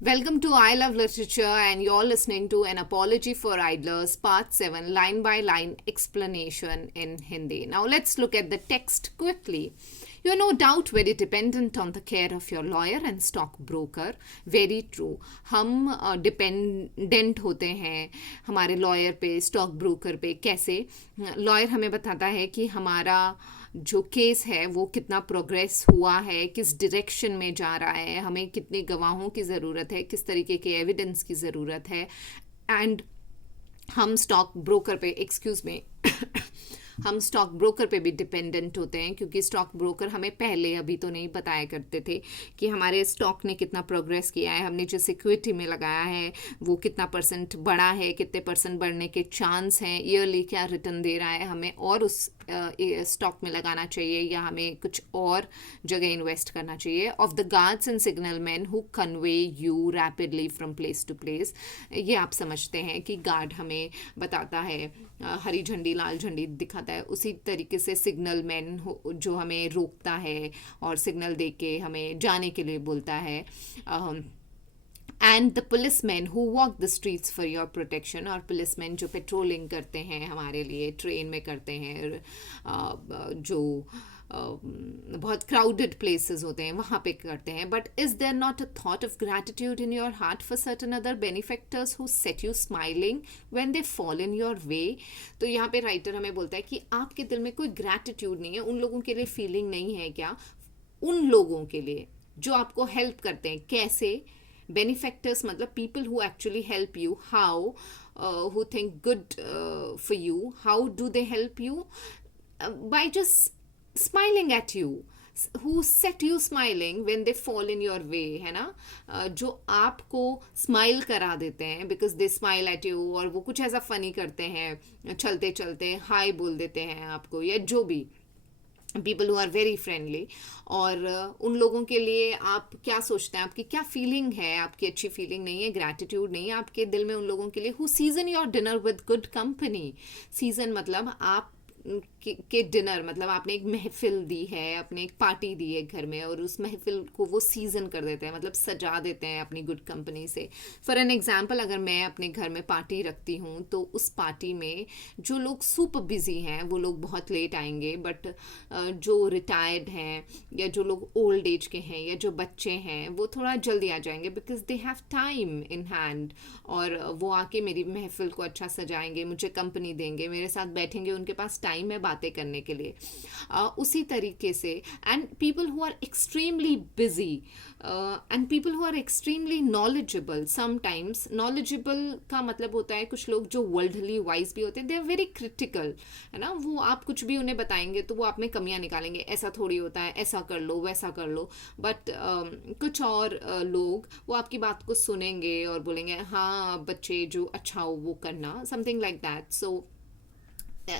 Welcome to I Love Literature, and you're listening to An Apology for Idlers, Part 7, line by line explanation in Hindi. Now, let's look at the text quickly. You are no doubt very dependent on the care of your lawyer and stockbroker. Very true. हम dependent होते हैं हमारे lawyer पे, stock broker पे. कैसे? Lawyer हमें बताता है कि हमारा जो केस है वो कितना प्रोग्रेस हुआ है, किस डायरेक्शन में जा रहा है, हमें कितने गवाहों की ज़रूरत है, किस तरीके के एविडेंस की ज़रूरत है. एंड हम स्टॉक ब्रोकर पे हम स्टॉक ब्रोकर पे भी डिपेंडेंट होते हैं, क्योंकि स्टॉक ब्रोकर हमें पहले अभी तो नहीं बताया करते थे कि हमारे स्टॉक ने कितना प्रोग्रेस किया है, हमने जिस इक्विटी में लगाया है वो कितना परसेंट बढ़ा है, कितने परसेंट बढ़ने के चांस हैं, ईयरली क्या रिटर्न दे रहा है हमें, और उस स्टॉक में लगाना चाहिए या हमें कुछ और जगह इन्वेस्ट करना चाहिए. Of the guards and signal man who convey you rapidly from place to place. ये आप समझते हैं कि गार्ड हमें बताता है, हरी झंडी लाल झंडी दिखाता है. उसी तरीके से सिग्नल मैन जो हमें रोकता है और सिग्नल दे के हमें जाने के लिए बोलता है. And the policeman who walk the streets for your protection. और पुलिसमैन जो पेट्रोलिंग करते हैं हमारे लिए, ट्रेन में करते हैं, जो बहुत क्राउडेड प्लेसेस होते हैं वहाँ पे करते हैं. But is there not a thought of gratitude in your heart for certain other benefactors who set you smiling when they fall in your way. तो यहाँ पे राइटर हमें बोलता है कि आपके दिल में कोई ग्रैटिट्यूड नहीं है, उन लोगों के लिए फीलिंग नहीं है क्या, उन लोगों के लिए जो आपको हेल्प करते हैं. कैसे? बेनिफैक्टर्स मतलब people who actually help you. How? Who think good for you. How do they help you? By just smiling at you. Who set you smiling when they fall in your way, है ना. जो आपको smile करा देते हैं because they smile at you, और वो कुछ ऐसा फनी करते हैं, चलते चलते हाय बोल देते हैं आपको, या जो भी people who are very friendly. और उन लोगों के लिए आप क्या सोचते हैं, आपकी क्या फीलिंग है? आपकी अच्छी फीलिंग नहीं है, ग्रैटिट्यूड नहीं है आपके दिल में उन लोगों के लिए. Who season your dinner with good company. Season मतलब आप के डिनर मतलब आपने एक महफिल दी है, आपने एक पार्टी दी है घर में, और उस महफिल को वो सीजन कर देते हैं, मतलब सजा देते हैं अपनी गुड कंपनी से. फॉर एन एग्जांपल, अगर मैं अपने घर में पार्टी रखती हूँ तो उस पार्टी में जो लोग सुपर बिजी हैं वो लोग बहुत लेट आएंगे, बट जो रिटायर्ड हैं या जो लोग ओल्ड एज के हैं या जो बच्चे हैं वो थोड़ा जल्दी आ जाएंगे because they have time in hand, और वो आके मेरी महफिल को अच्छा सजाएंगे, मुझे कंपनी देंगे, मेरे साथ बैठेंगे, उनके पास टाइम है बातें करने के लिए. उसी तरीके से and people who are extremely busy and people who are extremely knowledgeable. Sometimes knowledgeable का मतलब होता है कुछ लोग जो वर्ल्डली वाइज भी होते हैं, दे आर वेरी क्रिटिकल, है ना. वो आप कुछ भी उन्हें बताएंगे तो वो आप में कमियां निकालेंगे, ऐसा थोड़ी होता है, ऐसा कर लो वैसा कर लो. बट कुछ और लोग वो आपकी बात को सुनेंगे और बोलेंगे हाँ बच्चे जो अच्छा हो वो करना, something like that. So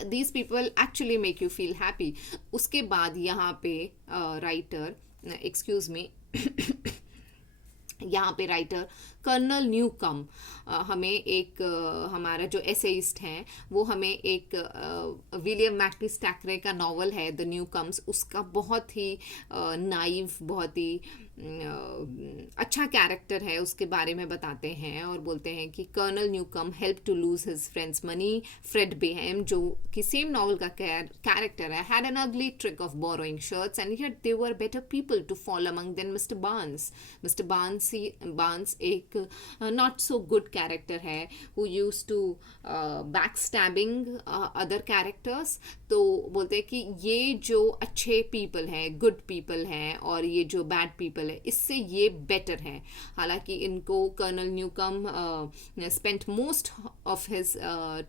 these people actually make you feel happy. उसके बाद यहाँ पे राइटर एक्सक्यूज मी यहाँ पे राइटर कर्नल न्यूकम हमें एक हमारा जो एसेइस्ट हैं वो हमें एक विलियम मैक्निस टैकरे का नॉवल है द न्यूकम्स, उसका बहुत ही नाइव, बहुत ही अच्छा कैरेक्टर है, उसके बारे में बताते हैं और बोलते हैं कि colonel Newcome help to lose his friends money. Fred Bayham जो कि सेम नॉवल का कैरेक्टर है, had an ugly trick of borrowing shirts and yet they were better people to fall among than mister Barnes. Mister Barnes एक not so good character है who use to back stabbing other characters. तो बोलते हैं कि ये जो अच्छे people हैं, गुड पीपल हैं, और ये जो बैड पीपल है इससे ये बेटर है. हालांकि इनको colonel Newcome spent most of his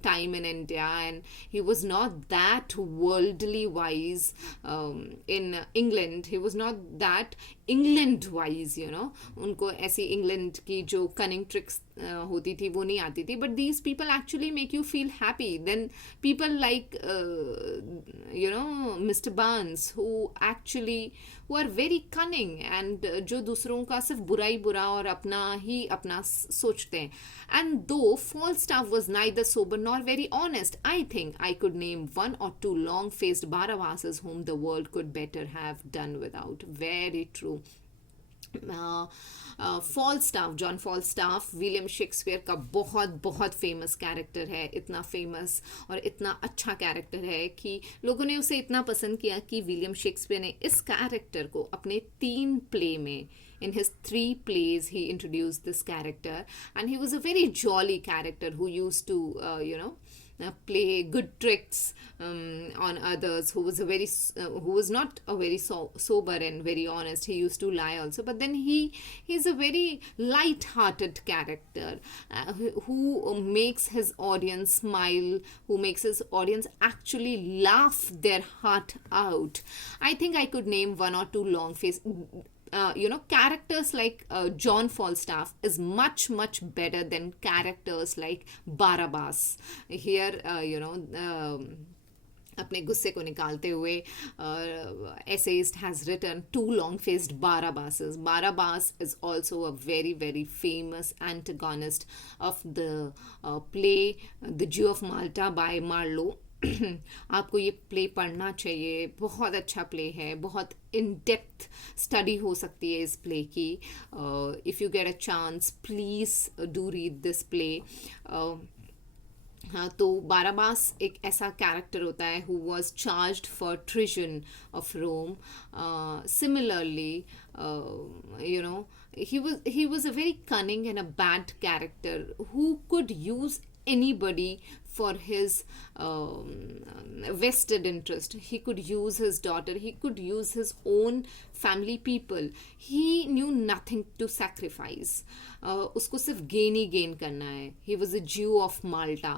time in India and he was not that worldly wise in England, he was not that England wise, you know. उनको ऐसी इंग्लैंड की जो कनिंग ट्रिक्स होती थी वो नहीं आती थी. But these people actually make you feel happy. Then people like you know mister Barnes who actually who are very cunning and जो दूसरों का सिर्फ बुरा ही बुरा और अपना ही अपना सोचते हैं. And though Falstaff was neither sober nor very honest, I think I could name one or two long faced Barabbases whom the world could better have done without. Very true. Falstaff, John Falstaff William Shakespeare का बहुत बहुत famous character है, इतना famous और इतना अच्छा character है कि लोगों ने उसे इतना पसंद किया कि विलियम शेक्सपियर ने इस कैरेक्टर को अपने 3 प्ले में, in his 3 plays he introduced this character, and he was a very jolly character who used to play good tricks on others, who was who was not a very sober and very honest. He used to lie also, but then he's a very light-hearted character, who makes his audience smile, who makes his audience actually laugh their heart out. I think I could name 1 or 2 long face. Characters like John Falstaff is much better than characters like Barabbas. Here, अपने गुस्से को निकालते हुए essayist has written 2 long-faced Barabasses. Barabbas is also a very famous antagonist of the play The Jew of Malta by Marlowe. आपको ये play पढ़ना चाहिए, बहुत अच्छा प्ले है, बहुत इन डेप्थ स्टडी हो सकती है इस प्ले की. If you get a chance please do read this play. हाँ, तो बाराबास एक ऐसा कैरेक्टर होता है who was charged for treason of Rome. Similarly he was a very cunning and a bad character who could use anybody for his vested interest. He could use his daughter, he could use his own family people. He knew nothing to sacrifice. उसको सिर्फ gain ही gain करना है. He was a Jew of Malta,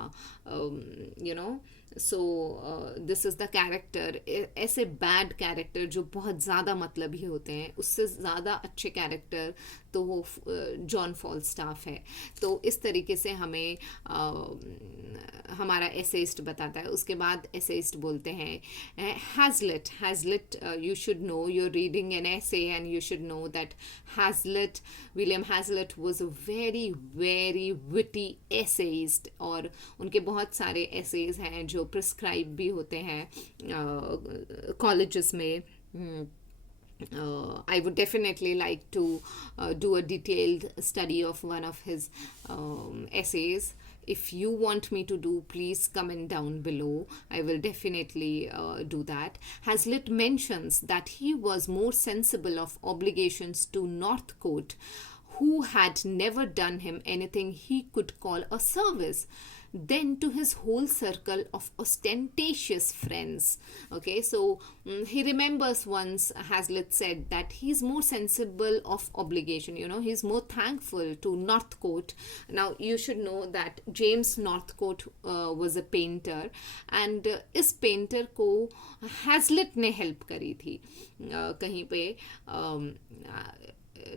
so this is the character. ऐसे bad character जो बहुत ज़्यादा मतलबी होते हैं, उससे ज़्यादा अच्छे कैरेक्टर तो वो जॉन फॉलस्टाफ है. तो इस तरीके से हमें हमारा एसेइस्ट बताता है. उसके बाद एसेइस्ट बोलते हैं Hazlitt. You should know, you are reading an essay and you should know that William Hazlitt was a very witty essayist. और उनके बहुत सारे एसेज हैं जो प्रिस्क्राइब भी होते हैं कॉलेजेस में. I would definitely like to do a detailed study of one of his essays. If you want me to do, please comment down below. I will definitely do that. Hazlitt mentions that he was more sensible of obligations to Northcote, who had never done him anything he could call a service, than to his whole circle of ostentatious friends. Okay, so he remembers once Hazlitt said that he's more sensible of obligation, he's more thankful to Northcote. Now you should know that James Northcote was a painter, and इस painter को Hazlitt ने help करी थी कहीं पे.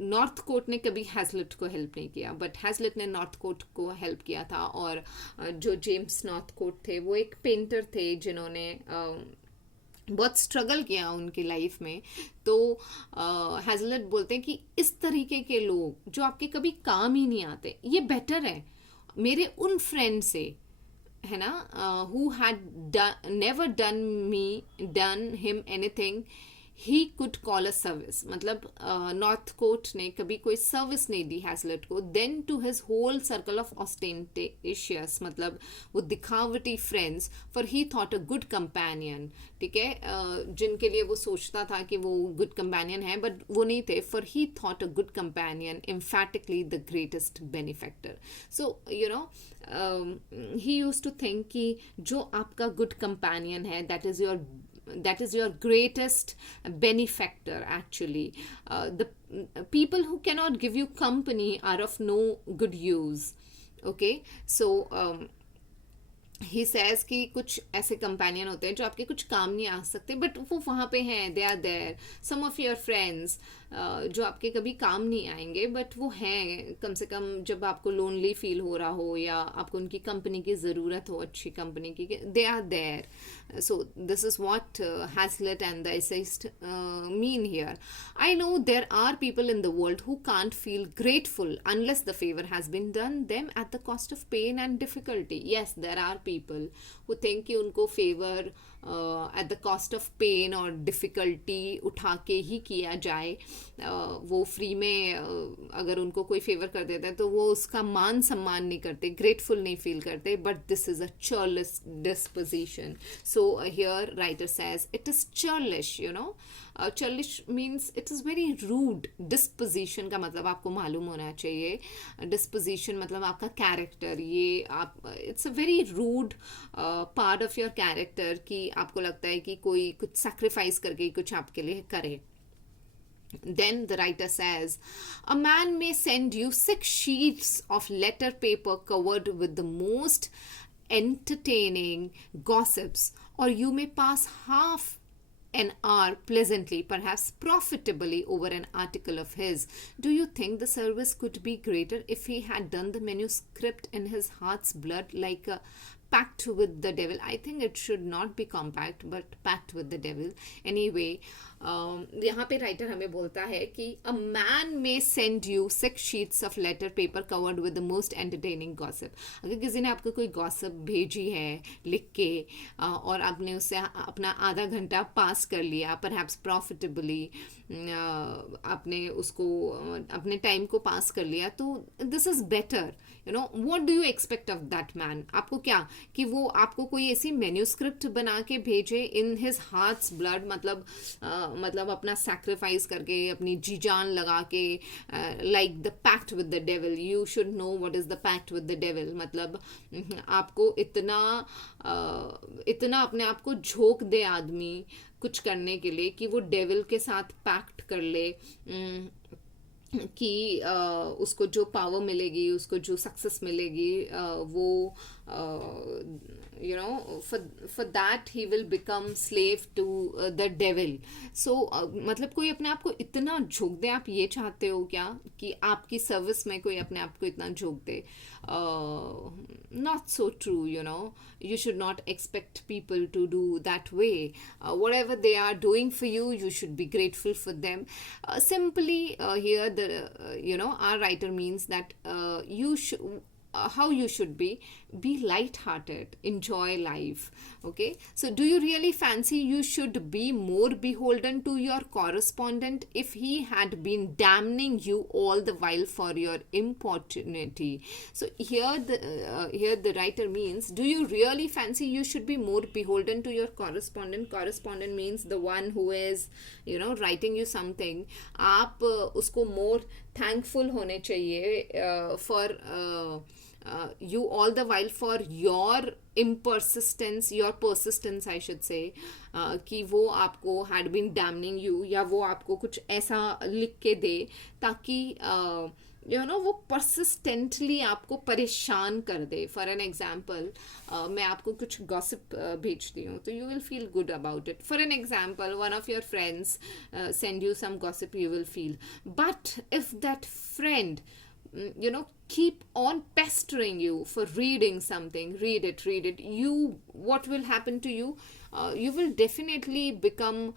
North coat ने कभी हैज़लिट को हेल्प नहीं किया, बट हैज़लिट ने नॉर्थ कोट को हेल्प किया था. और जो जेम्स नॉर्थ कोट थे वो एक पेंटर थे जिन्होंने बहुत स्ट्रगल किया उनकी लाइफ में. तो हैज़लिट बोलते हैं कि इस तरीके के लोग जो आपके कभी काम ही नहीं आते, ये बेटर है मेरे उन फ्रेंड से, है ना, who had never done him anything he could call a service. मतलब नॉर्थ कोट ने कभी कोई सर्विस नहीं दी हैज़लिट को. then to his whole circle of ostentatious, मतलब वो दिखावटी friends, for he thought a good companion. ठीक है, जिनके लिए वो सोचता था कि वो good companion है, but वो नहीं थे. for he thought a good companion emphatically the greatest benefactor. So he used to think कि जो आपका good companion है, that is your greatest benefactor actually. The people who cannot give you company are of no good use. Okay, so he says कि कुछ ऐसे companion होते हैं जो आपके कुछ काम नहीं आ सकते, बट वो वहाँ पे हैं, they are there. some of your friends जो आपके कभी काम नहीं आएंगे, बट वो हैं कम से कम जब आपको लोनली फील हो रहा हो या आपको उनकी कंपनी की ज़रूरत हो, अच्छी कंपनी की, they are there. So this is what Hazlitt and the essayist mean here. I know there are people in the world who can't feel grateful unless the favor has been done them at the cost of pain and difficulty. Yes, there are people who think कि उनको favor at the cost of pain और difficulty उठा के ही किया जाए। वो free में अगर उनको कोई फेवर कर देता है तो वो उसका मान सम्मान नहीं करते, ग्रेटफुल नहीं फील करते, but this is a churlish disposition. So here writer says it is churlish, you know. Churlish means it is very rude. Disposition का मतलब आपको मालूम होना चाहिए. Disposition मतलब आपका कैरेक्टर, ये आप it's a very rude part of your character कि आपको लगता है कि कोई कुछ सेक्रीफाइस करके कुछ आपके लिए करे. Then the writer says, a man may send you 6 sheets of letter paper covered with the most entertaining gossips, or you may pass half an hour pleasantly, perhaps profitably, over an article of his. Do you think the service could be greater if he had done the manuscript in his heart's blood like a pact with the devil? I think it should not be compact but pact with the devil. Anyway, यहाँ पे writer हमें बोलता है कि a man may send you 6 sheets of letter paper covered with the most entertaining gossip. अगर किसी ने आपको कोई गॉसिप भेजी है लिख के और आपने उससे अपना आधा घंटा पास कर लिया, perhaps profitably, आपने उसको अपने टाइम को पास कर लिया, तो this is better. You know, what do you expect of that man? आपको क्या कि वो आपको कोई ऐसी मेन्यूस्क्रिप्ट बना के भेजे इन हिज हार्ट्स ब्लड, मतलब अपना सैक्रिफाइस करके, अपनी जी जान लगा के, like the pact with the devil. You should know what is the pact with the devil. मतलब आपको इतना अपने आप को झोंक दे आदमी कुछ करने के लिए कि वो डेविल के साथ पैक्ट कर ले कि उसको जो पावर मिलेगी, उसको जो सक्सेस मिलेगी, वो you know, for that he will become slave to the devil. So मतलब कोई अपने आप को इतना झोंक दे. आप ये चाहते हो क्या कि आपकी सर्विस में कोई अपने आप को इतना झोंक दे? Not so true, you know. You should not expect people to do that way. Whatever they are doing for you, you should be grateful for them. Simply here the you know, our writer means that you should how you should be light-hearted, enjoy life. Okay, so do you really fancy you should be more beholden to your correspondent if he had been damning you all the while for your importunity? So here the writer means, do you really fancy you should be more beholden to your correspondent? Correspondent means the one who is, you know, writing you something. आप उसको more thankful होने चाहिए for you all the while for your persistence I should say, कि वो आपको had been damning you, या वो आपको कुछ ऐसा लिख के दे ताकि you know, वो persistently आपको परेशान कर दे. For an example, मैं आपको कुछ gossip भेजती हूँ तो you will feel good about it. For an example, one of your friends send you some gossip, you will feel. But if that friend, you know, keep on pestering you for reading something, read it, you, what will happen to you? You will definitely become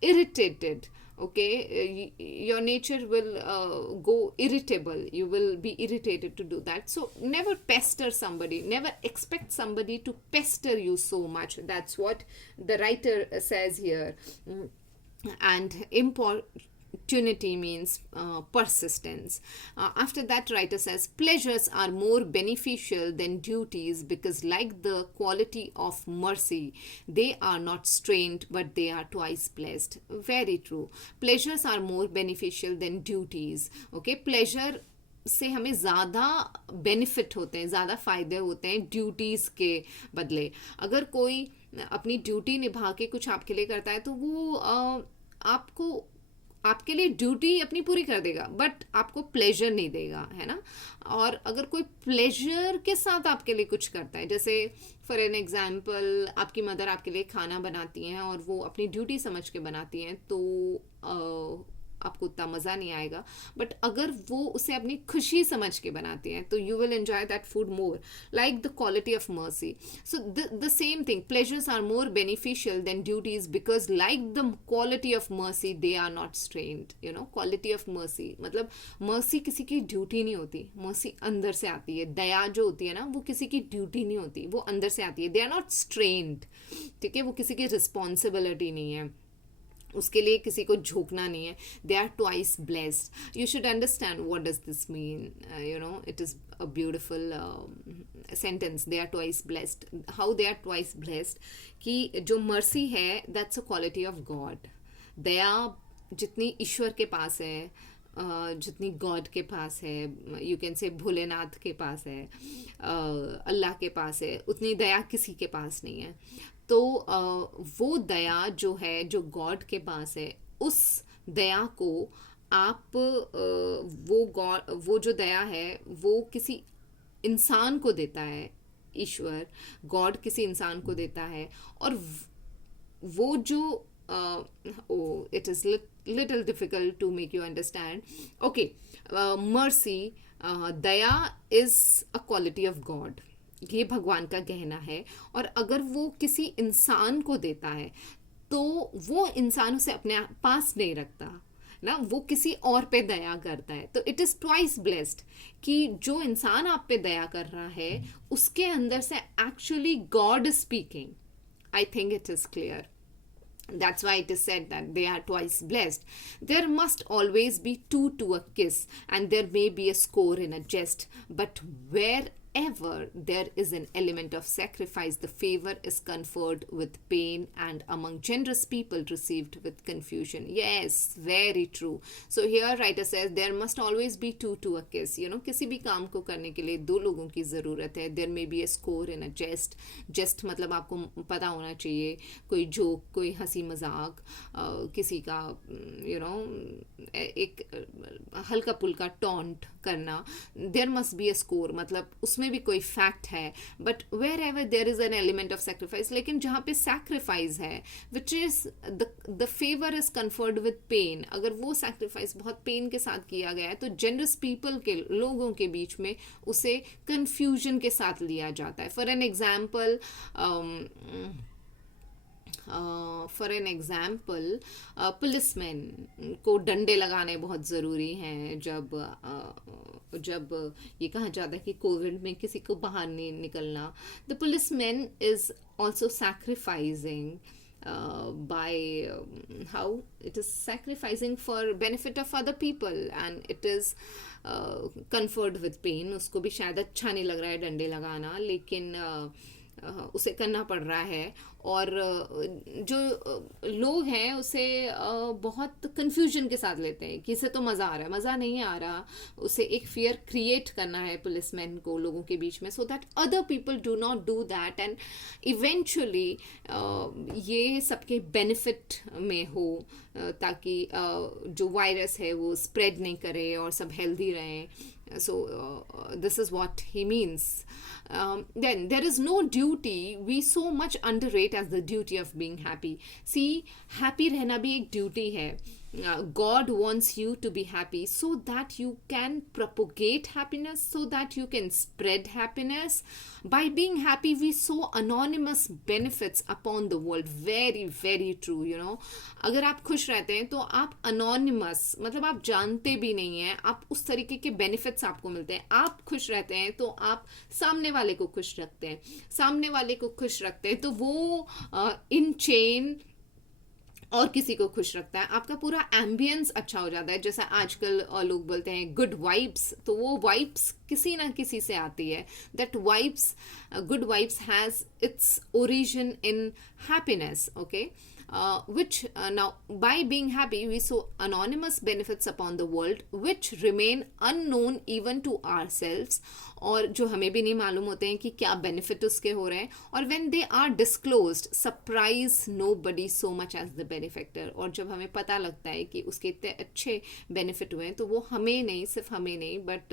irritated. Okay, your nature will go irritable. You will be irritated to do that. So never pester somebody, never expect somebody to pester you so much. That's what the writer says here. And opportunity means persistence. After that, writer says pleasures are more beneficial than duties because, like the quality of mercy, they are not strained but they are twice blessed. Very true. Pleasures are more beneficial than duties. Okay, pleasure से हमें ज़्यादा benefit होते हैं, ज़्यादा फ़ायदे होते हैं duties के बदले. अगर कोई अपनी ड्यूटी निभा के कुछ आपके लिए करता है तो वो आपको आपके लिए ड्यूटी अपनी पूरी कर देगा बट आपको प्लेजर नहीं देगा, है ना. और अगर कोई प्लेजर के साथ आपके लिए कुछ करता है, जैसे फॉर एन एग्जांपल आपकी मदर आपके लिए खाना बनाती हैं और वो अपनी ड्यूटी समझ के बनाती हैं, तो आपको उतना मज़ा नहीं आएगा, बट अगर वो उसे अपनी खुशी समझ के बनाते हैं तो you will enjoy that food more. Like the quality of mercy. So the same thing, pleasures are more beneficial than duties because like the quality of mercy they are not strained. You know, quality of mercy मतलब mercy किसी की duty नहीं होती, mercy अंदर से आती है. दया जो होती है ना, वो किसी की ड्यूटी नहीं होती, वो अंदर से आती है. They are not strained. ठीक है, वो किसी की रिस्पॉन्सिबिलिटी नहीं है, उसके लिए किसी को झोंकना नहीं है. They are twice blessed. You should understand what does this mean. You know, it is a beautiful sentence. They are twice blessed. How they are twice blessed? कि जो मर्सी है that's a quality of God. दया जितनी ईश्वर के पास है, जितनी God के पास है, यू कैन से भोलेनाथ के पास है, अल्लाह के पास है, उतनी दया किसी के पास नहीं है. तो वो दया जो है, जो गॉड के पास है, उस दया को आप वो जो दया है वो किसी इंसान को देता है. ईश्वर, गॉड किसी इंसान को देता है. और वो जो it is little difficult to make you understand. Okay, mercy, दया is a quality of God. ये भगवान का कहना है. और अगर वो किसी इंसान को देता है तो वो इंसान उसे अपने पास नहीं रखता ना, वो किसी और पे दया करता है. तो इट इज़ ट्वाइस ब्लेस्ड कि जो इंसान आप पे दया कर रहा है उसके अंदर से actually God is speaking. I think it is clear. That's why it is said that they are twice blessed. There must always be two to a kiss, and there may be a score in a jest. But wherever there is an element of sacrifice, the favor is conferred with pain, and among generous people received with confusion. Yes, very true. So here writer says there must always be two to a kiss. You know, किसी भी काम को करने के लिए दो लोगों की ज़रूरत है. There may be a score in a jest. Jest मतलब आपको पता होना चाहिए, कोई जोक, कोई हंसी मजाक, किसी का एक हल्का पुल्का टॉन्ट करना. There must be a score मतलब उसमें भी कोई फैक्ट है. But wherever there is an element of sacrifice, लेकिन जहाँ पे सेक्रीफाइस है, which is the favour is conferred with pain. अगर वो सेक्रीफाइस बहुत पेन के साथ किया गया है तो जनरस पीपल के लोगों के बीच में उसे कन्फ्यूजन के साथ लिया जाता है. फॉर एन एग्जाम्पल, पुलिसमैन को डंडे लगाने बहुत ज़रूरी हैं जब ये कहा जाता है कि कोविड में किसी को बाहर नहीं निकलना. The policeman is also sacrificing by how it is sacrificing for benefit of other people, and it is conferred with pain. उसको भी शायद अच्छा नहीं लग रहा है डंडे लगाना, लेकिन उसे करना पड़ रहा है. और जो लोग हैं उसे बहुत कन्फ्यूजन के साथ लेते हैं कि इसे तो मज़ा आ रहा है, मज़ा नहीं आ रहा. उसे एक फियर क्रिएट करना है पुलिसमैन को लोगों के बीच में, so that other people do not do that, and eventually ये सबके बेनिफिट में हो, ताकि जो वायरस है वो स्प्रेड नहीं करे और सब हेल्दी रहें. So this is what he means. Then there is no duty we so much underrate as the duty of being happy. See, happy रहना भी एक duty है. God wants you to be happy so that you can propagate happiness, so that you can spread happiness. By being happy, we sow anonymous benefits upon the world. Very, very true, you know. अगर आप खुश रहते हैं तो आप anonymous, मतलब आप जानते भी नहीं हैं, आप उस तरीके के benefits आपको मिलते हैं. आप खुश रहते हैं तो आप सामने वाले को खुश रखते हैं, सामने वाले को खुश रखते हैं तो वो in chain और किसी को खुश रखता है. आपका पूरा एम्बियंस अच्छा हो जाता है. जैसा आजकल लोग बोलते हैं गुड वाइब्स, तो वो वाइब्स किसी ना किसी से आती है. That vibes, good vibes has its origin in happiness. Okay, which now by being happy we sow anonymous benefits upon the world which remain unknown even to ourselves, और जो हमें भी नहीं मालूम होते हैं कि क्या बेनिफिट उसके हो रहे हैं. और when they are disclosed surprise nobody so much as the benefactor. और जब हमें पता लगता है कि उसके इतने अच्छे बेनिफिट हुए हैं तो वो हमें नहीं, सिर्फ हमें नहीं, बट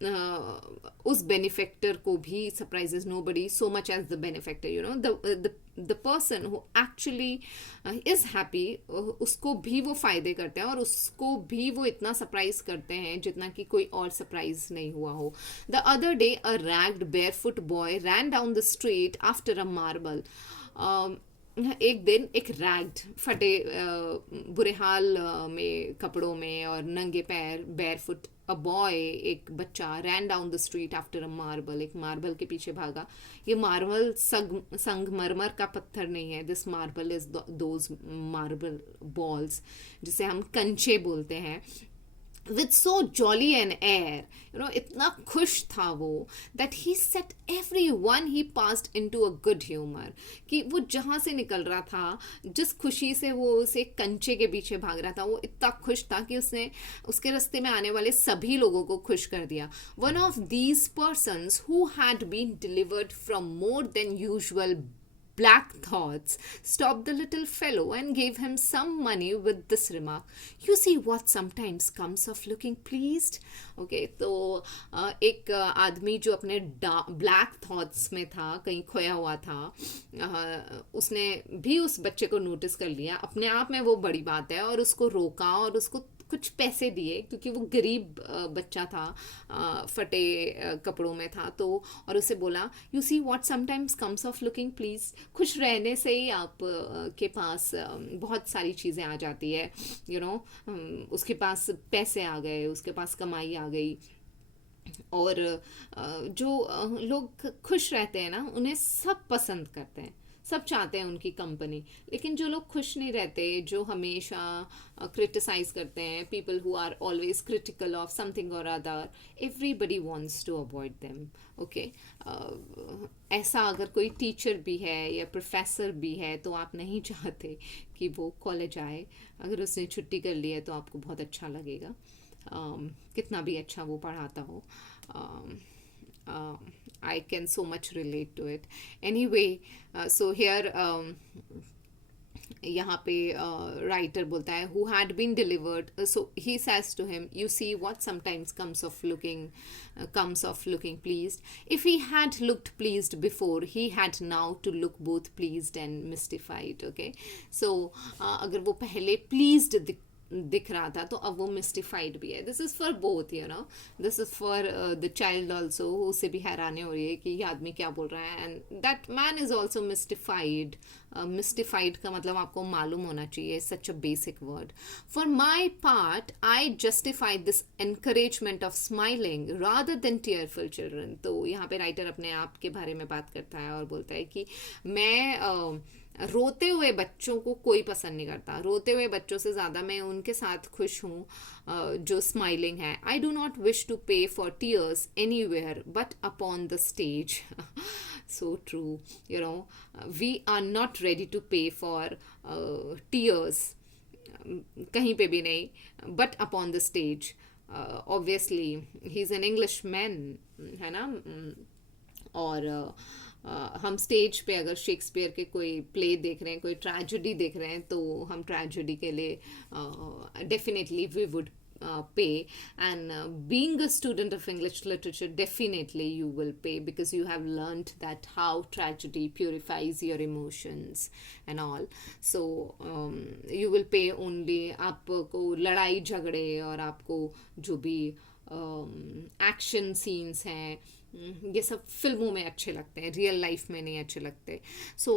उस बेनिफेक्टर को भी surprises nobody so much as the benefactor, you know, the person who actually is happy, उसको भी वो फायदे करते हैं और उसको भी वो इतना सरप्राइज करते हैं जितना कि कोई और सरप्राइज नहीं हुआ हो. The other day a ragged barefoot boy rain down the street after a marble. एक दिन एक रैग्ड, फटे बुरे हाल में कपड़ों में और नंगे पैर, बेयरफुट अ बॉय, एक बच्चा, रैन down the street after a marble, एक मार्बल के पीछे भागा. ये मार्बल संगमरमर का पत्थर नहीं है. This marble is those marble balls जिसे हम कंचे बोलते हैं. with so jolly an air, you know, इतना खुश था वो, that he set everyone he passed into a good humor. कि वो जहाँ से निकल रहा था, जिस खुशी से वो उसे कंचे के पीछे भाग रहा था, वो इतना खुश था कि उसने उसके रास्ते में आने वाले सभी लोगों को खुश कर दिया. One of these persons who had been delivered from more than usual black thoughts stopped the little fellow and gave him some money with this remark, you see what sometimes comes of looking pleased. Okay, तो एक आदमी जो अपने black thoughts में था, कहीं खोया हुआ था, उसने भी उस बच्चे को नोटिस कर लिया. अपने आप में वो बड़ी बात है, और उसको रोका और उसको कुछ पैसे दिए, क्योंकि वो गरीब बच्चा था, फटे कपड़ों में था. तो और उसे बोला, you see what sometimes comes of looking please. खुश रहने से ही आप के पास बहुत सारी चीज़ें आ जाती है, यू नो. उसके पास पैसे आ गए, उसके पास कमाई आ गई. और जो लोग खुश रहते हैं ना, उन्हें सब पसंद करते हैं, सब चाहते हैं उनकी कंपनी. लेकिन जो लोग खुश नहीं रहते, जो हमेशा क्रिटिसाइज करते हैं, people who are always critical of something or other, everybody wants to avoid them. Okay, ऐसा अगर कोई टीचर भी है या प्रोफेसर भी है, तो आप नहीं चाहते कि वो कॉलेज आए. अगर उसने छुट्टी कर ली है तो आपको बहुत अच्छा लगेगा, कितना भी अच्छा वो पढ़ाता हो. I can so much relate to it. Anyway, so here यहाँ पे राइटर बोलता है, who had been delivered, so he says to him, you see what sometimes comes of looking pleased. If he had looked pleased before, he had now to look both pleased and mystified. Okay, so अगर वो पहले pleased दिख रहा था, तो अब वो मिस्टिफाइड भी है. This is for both, you know, this is for the child also, उसे भी हैरानी हो रही है कि ये आदमी क्या बोल रहा है, and that man is also mystified. Mystified का मतलब आपको मालूम होना चाहिए, such a basic word. For my part I justify this encouragement of smiling rather than tearful children. तो यहाँ पे राइटर अपने आप के बारे में बात करता है और बोलता है कि मैं रोते हुए बच्चों को कोई पसंद नहीं करता. रोते हुए बच्चों से ज़्यादा मैं उनके साथ खुश हूँ जो स्माइलिंग है. I do not wish to pay for tears anywhere but upon the stage. So true, you know, we are not ready to pay for tears, कहीं पे भी नहीं, but upon the stage. Obviously he is an Englishman, है ना. और हम stage पे अगर शेक्सपियर के कोई प्ले देख रहे हैं, कोई ट्रेजेडी देख रहे हैं, तो हम ट्रेजेडी के लिए definitely we would pay. And being a student of English literature, definitely you will pay, because you have learned that how tragedy purifies your emotions and all. So you will pay only. आपको लड़ाई झगड़े और आपको जो भी action scenes हैं, ये सब फिल्मों में अच्छे लगते हैं, रियल लाइफ में नहीं अच्छे लगते. So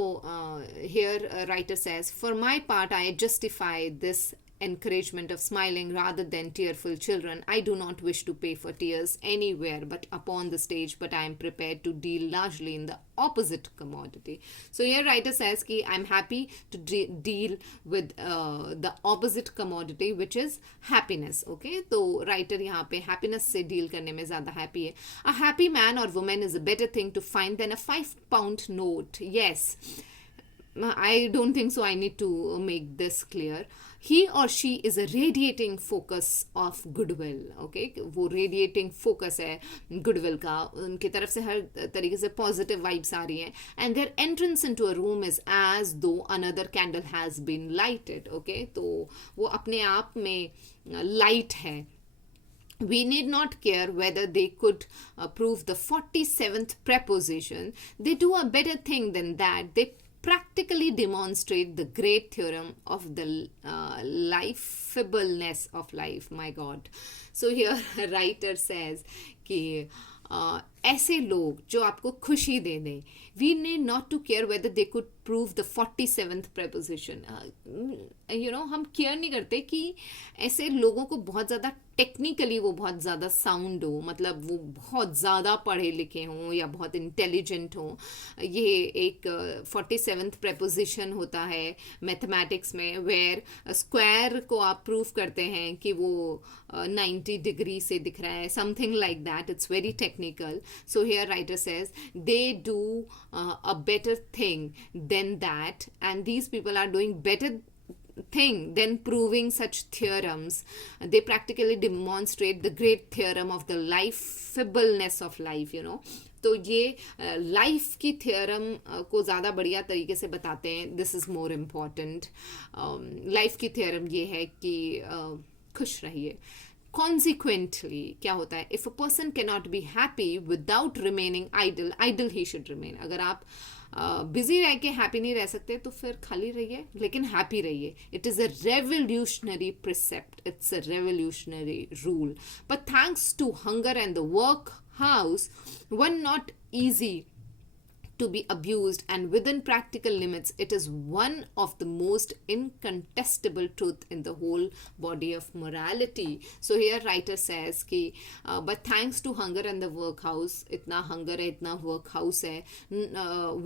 here writer says, for my part I justify this encouragement of smiling rather than tearful children. I do not wish to pay for tears anywhere but upon the stage, but I am prepared to deal largely in the opposite commodity. So here writer says कि I'm happy to deal with the opposite commodity, which is happiness. Okay, तो writer यहाँ पे happiness से deal करने में ज़्यादा happy है. A happy man or woman is a better thing to find than a £5 note. Yes, I don't think so. I need to make this clear. He or she is a radiating focus of goodwill. Okay, वो radiating focus है goodwill का, उनकी तरफ से हर तरीके से positive vibes आ रही हैं. And their entrance into a room is as though another candle has been lighted. Okay, तो वो अपने आप में light है. we need not care whether they could prove the 47th preposition. They do a better thing than that. They practically demonstrate the great theorem of the lifeableness of life. My God. So here writer says कि ऐसे लोग जो आपको खुशी दे दें, we need not to care whether they could prove the 47th preposition. हम care नहीं करते कि ऐसे लोगों को बहुत ज़्यादा टेक्निकली वो बहुत ज़्यादा साउंड हो, मतलब वो बहुत ज़्यादा पढ़े लिखे हों या बहुत इंटेलिजेंट हों. ये एक 47th preposition होता है मैथमेटिक्स में, वेयर स्क्वायर को आप प्रूव करते हैं कि वो 90 डिग्री से दिख रहा है, something like that. It's very technical. So here writer says they do a better thing than that, and these people are doing better thing than proving such theorems. They practically demonstrate the great theorem of the lifeableness of life. तो ये life की theorem को ज़्यादा बढ़िया तरीके से बताते हैं. This is more important. Life की थ्योरम ये है कि खुश रहिए. Consequently, क्या होता है? If a person cannot be happy without remaining idle he should remain. अगर आप बिजी रह के हैप्पी नहीं रह सकते तो फिर खाली रहिए, लेकिन हैप्पी रहिए. It is a revolutionary precept, it's a revolutionary rule. But thanks to hunger and the workhouse, one not easy to be abused, and within practical limits, it is one of the most incontestable truth in the whole body of morality. So here writer says कि but thanks to hunger and the workhouse, इतना hunger है, इतना workhouse है,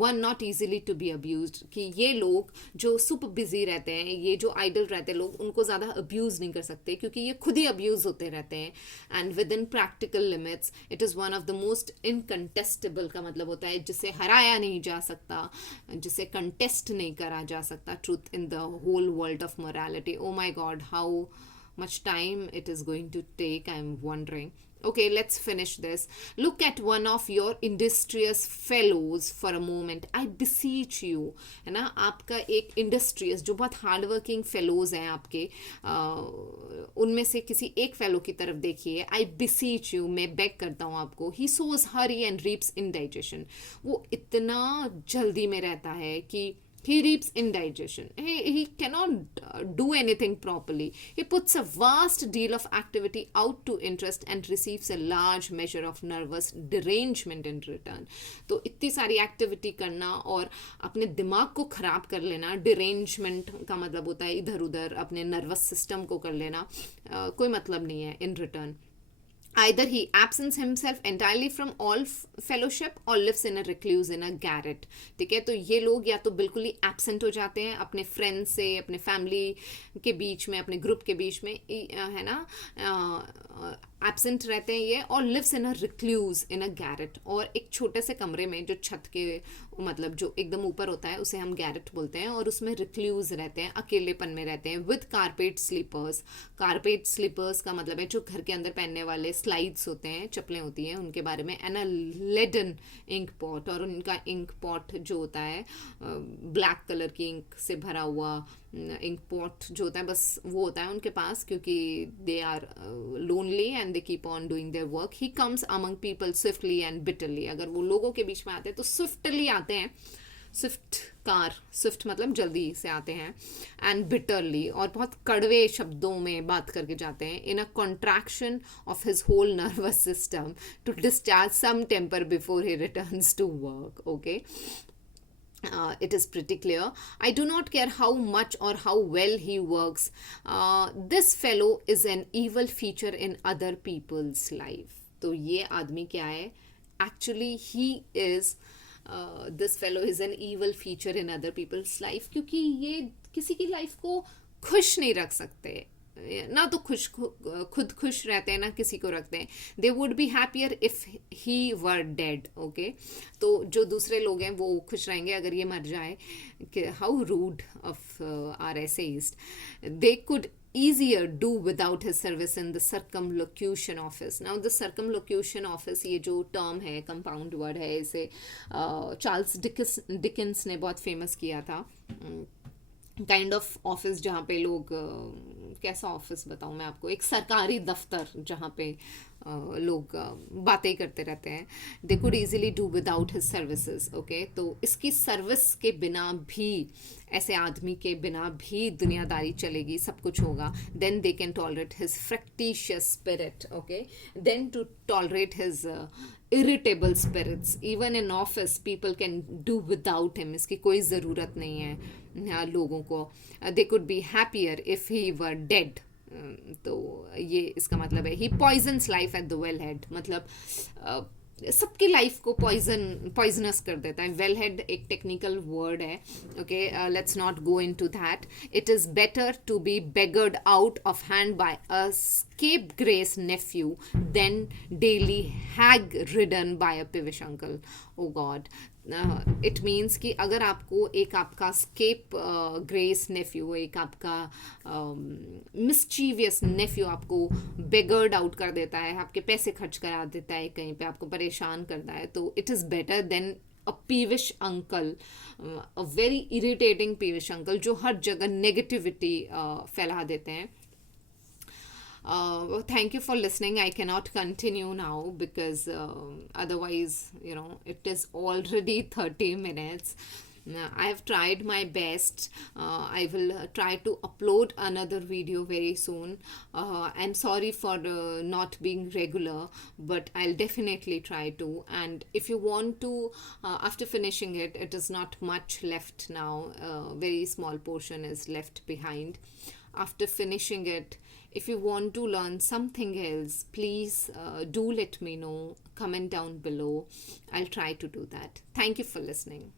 one not easily to be abused. कि ये लोग जो super busy रहते हैं, ये जो idle रहते हैं लोग, उनको ज़्यादा abuse नहीं कर सकते क्योंकि ये खुद ही abuse होते रहते हैं. And within practical limits, it is one of the most incontestable का मतलब होता है जिसे हराया नहीं जा सकता, जिसे कंटेस्ट नहीं करा जा सकता, truth in the whole world of morality. Oh my God, how much time it is going to take, I am wondering. Okay, let's finish this. Look at one of your industrious fellows for a moment. I beseech you. है ना, आपका एक industrious जो बहुत hard working fellows हैं आपके, उनमें से किसी एक फेलो की तरफ देखिए. I beseech you, मैं बेग करता हूँ आपको. He sows hurry and reaps indigestion. वो इतना जल्दी में रहता है कि he reaps indigestion. He cannot do anything properly. He puts a vast deal of activity out to interest and receives a large measure of nervous derangement in return. तो इतनी सारी एक्टिविटी करना और अपने दिमाग को ख़राब कर लेना, derangement का मतलब होता है इधर उधर अपने नर्वस सिस्टम को कर लेना, कोई मतलब नहीं है in return. Either he absents himself entirely from all fellowship or lives in a recluse in a garret. ठीक है, तो ये लोग या तो बिल्कुल ही एब्सेंट हो जाते हैं अपने फ्रेंड्स से, अपने फैमिली के बीच में, अपने ग्रुप के बीच में, है ना, एब्सेंट रहते हैं ये, और lives in a recluse in a garret, और एक छोटे से कमरे में जो छत के मतलब जो एकदम ऊपर होता है उसे हम गैरेट बोलते हैं, और उसमें रिक्लूज रहते हैं, अकेलेपन में रहते हैं. With carpet slippers. Carpet slippers का मतलब है जो घर के अंदर पहनने वाले स्लाइड्स होते हैं, चप्पलें होती हैं, उनके बारे में. And a laden ink pot, और उनका इंक पॉट जो होता है ब्लैक कलर की इंक से भरा हुआ इंक पॉट जो होता है, बस वो होता है उनके पास, क्योंकि they are lonely and they keep on doing their work. He comes among people swiftly and bitterly. अगर वो लोगों के बीच में आते हैं तो स्विफ्टली आते हैं, स्विफ्ट कार, स्विफ्ट मतलब जल्दी से आते हैं, एंड बिटरली, और बहुत कड़वे शब्दों में बात करके जाते हैं. In a contraction of his whole nervous system to discharge some temper before he returns to work. Okay, it is pretty clear. I do not care how much or how well he works. This fellow is an evil feature in other people's life. तो ये आदमी क्या है? Actually, he is this fellow is an evil feature in other people's life, क्योंकि ये किसी की life को खुश नहीं रख सकते, ना तो खुद खुश रहते हैं, ना किसी को रखते हैं. They would be happier if he were dead. Okay, तो जो दूसरे लोग हैं वो खुश रहेंगे अगर ये मर जाए. How rude of our essayist. They could easier do without his service in the circumlocution office. Now the circumlocution office, ये जो term है, compound word है, इसे चार्ल्स डिकेंस ने बहुत फेमस किया था. काइंड ऑफ ऑफिस जहाँ पे लोग कैसा ऑफिस बताऊँ मैं आपको, एक सरकारी दफ्तर जहाँ पे लोग बातें करते रहते हैं, they could easily do without his services. Okay, तो इसकी सर्विस के बिना भी, ऐसे आदमी के बिना भी दुनियादारी चलेगी, सब कुछ होगा। Then they can tolerate his fractious spirit. Okay, then to tolerate his irritable spirits even in office people can do without him, इसकी कोई ज़रूरत नहीं है लोगों को। they could be happier if he were dead। तो ये इसका मतलब है he poisons life at the well head, मतलब सबकी लाइफ को पॉइजनस कर देता है। वेल हेड एक टेक्निकल वर्ड है, okay, let's not go into that. It is better to be beggared out of hand by a scapegrace nephew than daily hag ridden by a peevish uncle। oh god, it means कि अगर आपको एक आपका escape grace Neiphiu, एक आपका mischievous Neiphiu आपको बेगर्ड out कर देता है, आपके पैसे खर्च करा देता है, कहीं पे आपको परेशान करता है, तो it is better than a peevish uncle, a very irritating peevish uncle जो हर जगह नेगेटिविटी फैला देते हैं। Thank you for listening. I cannot continue now because otherwise, it is already 30 minutes. I have tried my best. I will try to upload another video very soon. I'm sorry for not being regular, but I'll definitely try to. And if you want to, after finishing it, it is not much left now. Very small portion is left behind. After finishing it, if you want to learn something else, please do let me know. Comment down below. I'll try to do that. Thank you for listening.